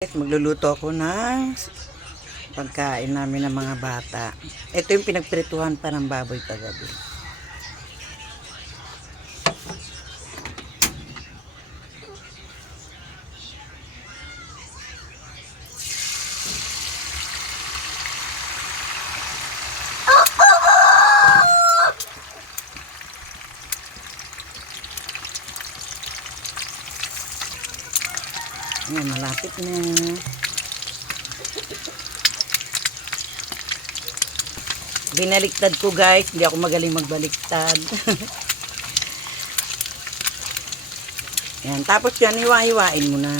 Magluluto ako ng pagkain namin ng mga bata. Ito yung pinagprituhan pa ng baboy kagabi. Ayan, malapit na. Binaliktad ko guys, hindi ako magaling magbaliktad. Ayan, tapos yan, hiwa-hiwain mo na.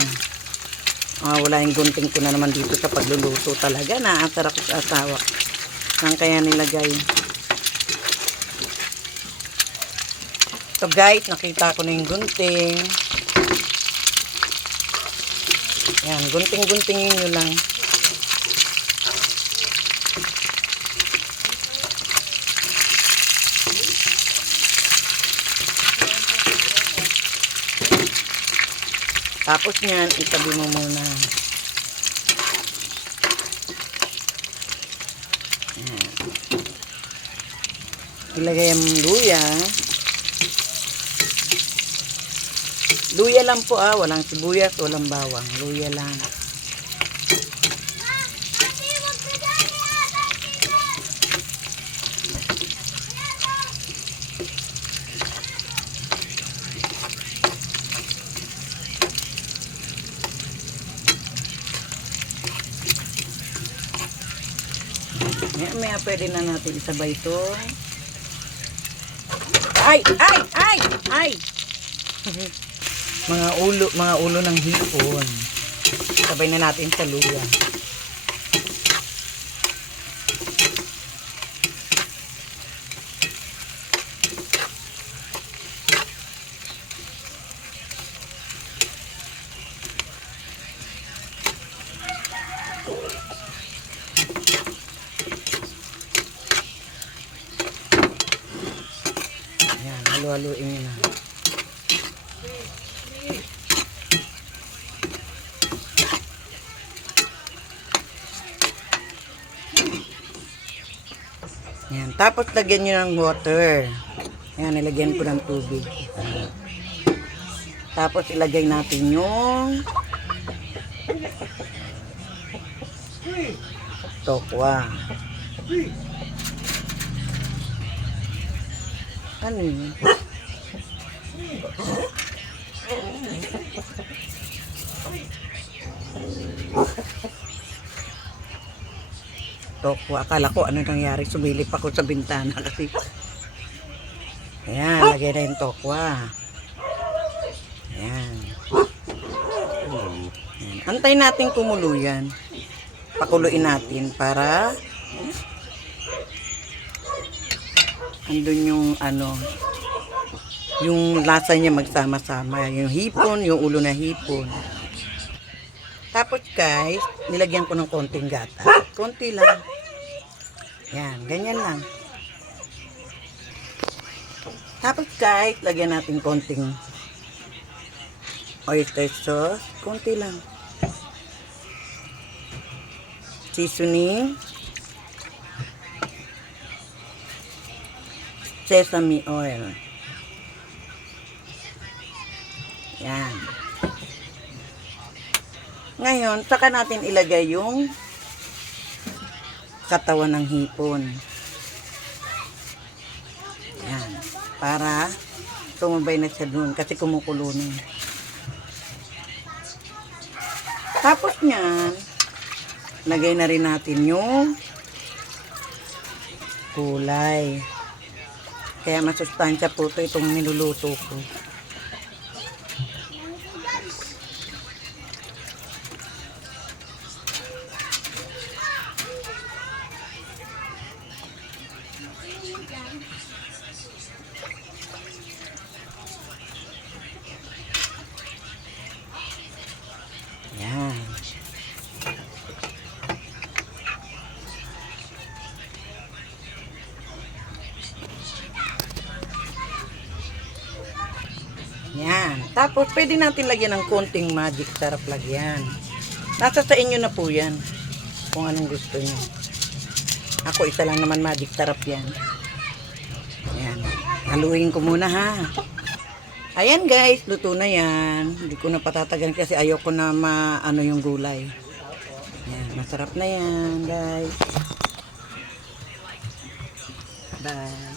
Wala yung gunting ko na naman dito sa pagluluto talaga. Naasar ako sa asawa. Saan kaya nilagay? So guys, nakita ko na yung gunting. Ayan, gunting-guntingin nyo lang. Tapos nyan, itabi mo muna. Ayan. Ilagay ang luya. Luya lang po walang sibuyas, walang bawang. Luya lang. Maya pwede na natin isabay ito. Ay! Mga ulo ng hipon. Sabay na natin sa luya. Ayan, halu-haluin nyo na. Ayan, tapos lagyan nyo ng water. Ayan, nilagyan ko ng tubig. Tapos ilagay natin yung tokwa. Ano yun? Tokwa. Akala ko ano nangyari. Sumilip ako sa bintana kasi. Ayan, lagay na yung tokwa. Ayan. Ayan. Antay natin kumulo yan. Pakuluin natin para andun yung yung lasa niya magsama-sama. Yung hipon, yung ulo na hipon. Tapos guys, nilagyan ko ng konting gata. Konti lang. Yan, ganyan lang. Tapos guys, lagyan natin konting oyster sauce. Konti lang. Seasoning. Sesame oil. Yan. Ngayon, saka natin ilagay yung katawan ng hipon. Yan. Para tumabay na siya dun kasi kumukulo na. Tapos nyan, lagay na rin natin yung kulay. Kaya masustansya po ito itong niluluto ko. Yan. Yan. Tapos, pwede natin lagyan ng konting magic sarap lagyan. Nasa sa inyo na po yan. Kung anong gusto niyo. Ako isa lang naman magic sarap yan. Ayan. Haluin ko muna ha. Ayan guys, luto na yan. Hindi ko na patatagan kasi ayoko na maano yung gulay. Ayan, masarap na yan guys. Bye.